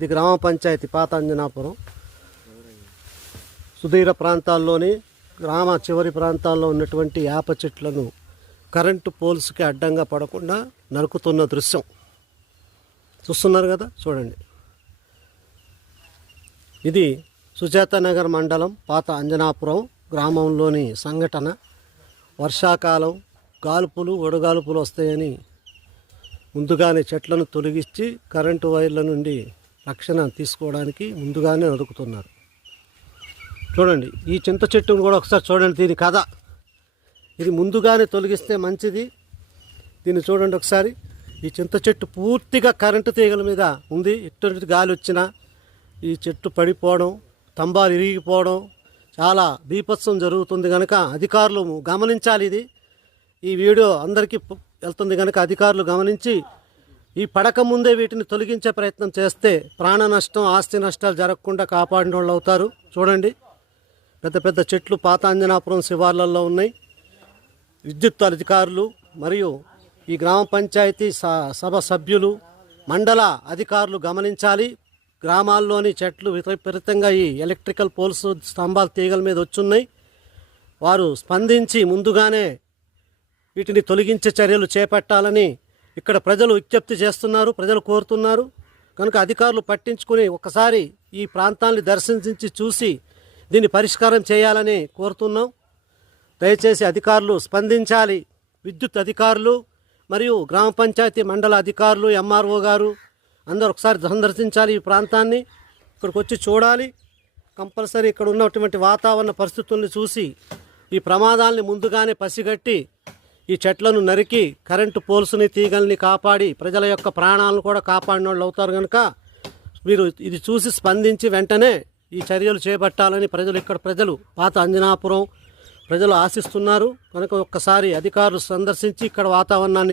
ఇది గ్రామ పంచాయతీ పాత అంజనాపురం. సుదీర ప్రాంతాల్లోని గ్రామ చివరి ప్రాంతాల్లో ఉన్నటువంటి యాప చెట్లను కరెంటు పోల్స్కి అడ్డంగా పడకుండా నరుకుతున్న దృశ్యం చూస్తున్నారు కదా, చూడండి. ఇది సుజాతానగర్ మండలం పాత అంజనాపురం గ్రామంలోని సంఘటన. వర్షాకాలం గాలుపులు వడగాలుపులు వస్తాయని ముందుగానే చెట్లను తొలగించి కరెంటు వైర్ల నుండి రక్షణ తీసుకోవడానికి ముందుగానే నరుకుతున్నారు. చూడండి, ఈ చింత చెట్టును కూడా ఒకసారి చూడండి. దీని కథ ఇది ముందుగానే తొలగిస్తే మంచిది. దీన్ని చూడండి ఒకసారి. ఈ చింత చెట్టు పూర్తిగా కరెంటు తీగల మీద ఉంది. ఎటువంటి గాలి వచ్చినా ఈ చెట్టు పడిపోవడం, స్తంభాలు ఇరిగిపోవడం చాలా బీభత్సం జరుగుతుంది కనుక అధికారులు గమనించాలి. ఈ వీడియో అందరికీ వెళ్తుంది కనుక అధికారులు గమనించి ఈ పడక ముందే వీటిని తొలగించే ప్రయత్నం చేస్తే ప్రాణ నష్టం, ఆస్తి నష్టాలు జరగకుండా కాపాడిన వాళ్ళు అవుతారు. చూడండి, పెద్ద పెద్ద చెట్లు పాత అంజనాపురం శివార్లలో ఉన్నాయి. విద్యుత్ అధికారులు మరియు ఈ గ్రామ పంచాయతీ సభ సభ్యులు, మండల అధికారులు గమనించాలి. గ్రామాల్లోని చెట్లు విపరీతంగా ఈ ఎలక్ట్రికల్ పోల్స్, స్తంభాలు, తీగల మీద వచ్చున్నాయి. వారు స్పందించి ముందుగానే వీటిని తొలగించే చర్యలు చేపట్టాలని ఇక్కడ ప్రజలు విజ్ఞప్తి చేస్తున్నారు, ప్రజలు కోరుతున్నారు. కనుక అధికారులు పట్టించుకుని ఒకసారి ఈ ప్రాంతాన్ని దర్శించి చూసి దీన్ని పరిష్కారం చేయాలని కోరుతున్నాం. దయచేసి అధికారులు స్పందించాలి. విద్యుత్ అధికారులు మరియు గ్రామ పంచాయతీ మండల అధికారులు, ఎంఆర్ఓ గారు అందరూ ఒకసారి సందర్శించాలి ఈ ప్రాంతాన్ని. ఇక్కడికి వచ్చి చూడాలి. కంపల్సరీ ఇక్కడ ఉన్నటువంటి వాతావరణ పరిస్థితుల్ని చూసి ఈ ప్రమాదాలని ముందుగానే పసిగట్టి ఈ చెట్లను నరికి కరెంటు పోల్స్ని, తీగల్ని కాపాడి ప్రజల యొక్క ప్రాణాలను కూడా కాపాడిన వాళ్ళు అవుతారు. కనుక మీరు ఇది చూసి స్పందించి వెంటనే ఈ చర్యలు చేపట్టాలని ప్రజలు పాత అంజనాపురం ప్రజలు ఆశిస్తున్నారు. కనుక ఒక్కసారి అధికారులు సందర్శించి ఇక్కడ వాతావరణాన్ని